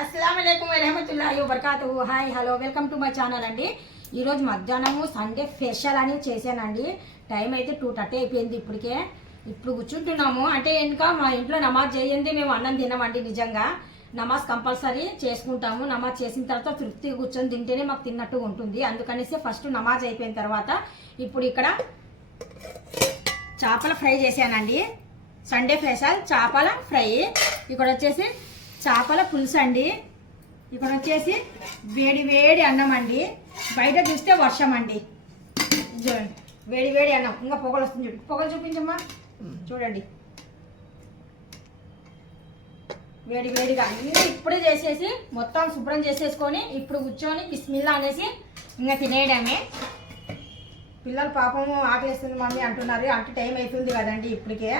అస్సలాము అలైకుం వరహమతుల్లాహి వబర్కాతుహు. Hi hello welcome to my channel అండి. ఈరోజు మధ్యాహ్నము సండే స్పెషల్ అని చేశానండి. టైం అయితే 2:30 అయిపోయింది. ఇప్పుడు కూర్చుంటున్నాము. అంటే ఇంకా మా ఇంట్లో నమాజ్ చేయండి మేము అన్నం తినమండి. నిజంగా నమాజ్ కంపల్సరీ చేసుకుంటాము. నమాజ్ చేసిన తర్వాత తృప్తిగా కూర్చొని తింటేనే మాకు తిన్నట్టుగా ఉంటుంది. అందుకనేసి ఫస్ట్ నమాజ్ అయిపోయిన తర్వాత ఇప్పుడు ఇక్కడ చేపల ఫ్రై చేశానండి. సండే స్పెషల్ చేపల ఫ్రై. ఇక్కడ వచ్చేసి చేపల పులుసు అండి. ఇక్కడ వచ్చేసి వేడి వేడి అన్నం అండి. బయట చూస్తే వర్షం అండి. చూడండి వేడి వేడి అన్నం. ఇంకా పొగలు వస్తుంది. పొగలు చూపించమ్మా. చూడండి వేడి వేడిగా అన్నీ ఇప్పుడే చేసేసి మొత్తం శుభ్రం చేసేసుకొని ఇప్పుడు కూర్చొని బిస్మిల్లా అనేసి ఇంకా తినేయడమే. పిల్లలు పాపము ఆకలిస్తుంది మమ్మీ అంటున్నారు. అంటే టైం అవుతుంది కదండి. ఇప్పటికే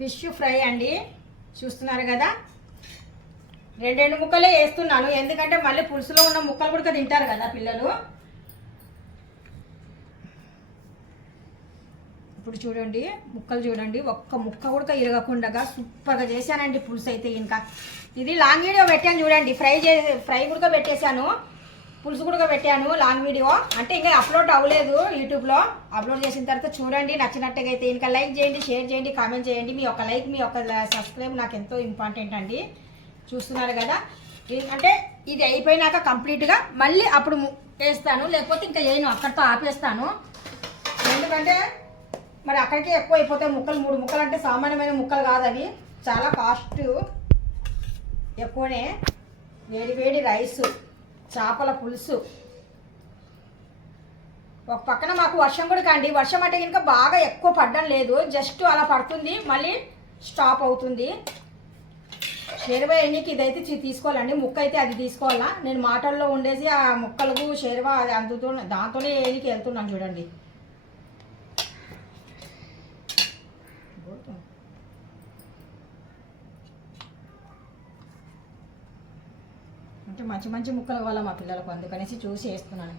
ఫిష్ ఫ్రై అండి. చూస్తున్నారు కదా, రెండు ముక్కలే వేస్తున్నాను. ఎందుకంటే మళ్ళీ పులుసులో ఉన్న ముక్కలు కూడా తింటారు కదా పిల్లలు. ఇప్పుడు చూడండి ముక్కలు చూడండి, ఒక్క ముక్క కూడా ఇరగకుండా సూపర్గా చేశానండి పులుసు అయితే. ఇంకా ఇది లాంగ్ వీడియో పెట్టాను చూడండి. ఫ్రై కూడా పెట్టేశాను, పులుసు కూడా పెట్టాను లాంగ్ వీడియో. అంటే ఇంకా అప్లోడ్ అవ్వలేదు యూట్యూబ్లో. అప్లోడ్ చేసిన తర్వాత చూడండి. నచ్చినట్టుగా అయితే ఇంకా లైక్ చేయండి, షేర్ చేయండి, కామెంట్ చేయండి. మీ యొక్క లైక్ మీ యొక్క సబ్స్క్రైబ్ నాకు ఎంతో ఇంపార్టెంట్ అండి. చూస్తున్నారు కదా. అంటే ఇది అయిపోయినాక కంప్లీట్గా మళ్ళీ అప్పుడు వేస్తాను, లేకపోతే ఇంకా వేయను, అక్కడితో ఆపేస్తాను. ఎందుకంటే మరి అక్కడికే ఎక్కువ అయిపోతాయి ముక్కలు. 3 ముక్కలు అంటే సామాన్యమైన ముక్కలు కాదు, అవి చాలా కాస్ట్ ఎక్కువనే. వేడి వేడి రైసు, చేపల పులుసు. ఒక పక్కన మాకు వర్షం కూడా కండి. వర్షం అంటే కనుక బాగా ఎక్కువ పడడం లేదు, జస్ట్ అలా పడుతుంది, మళ్ళీ స్టాప్ అవుతుంది. షేర్వా ఎన్నికి ఇదైతే తీసుకోవాలండి. ముక్క అయితే అది తీసుకోవాలా. నేను మాటల్లో ఉండేసి ఆ ముక్కలకు షేర్వా అది అందుతూ దాంతోనే ఎన్నికి వెళ్తున్నాను చూడండి. అంటే మంచి మంచి ముక్కలు కావాలా మా పిల్లలకు, అందుకనేసి చూసి వేస్తున్నాను.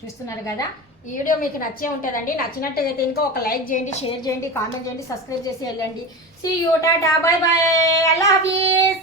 చూస్తున్నారు కదా. ఈ వీడియో మీకు నచ్చే ఉంటుందండి. నచ్చినట్టయితే ఇంకా ఒక లైక్ చేయండి, షేర్ చేయండి, కామెంట్ చేయండి, సబ్స్క్రైబ్ చేసి వెళ్ళండి. సీ యూ, టాటా, బై బై, అల్లాహ్ హాఫీజ్.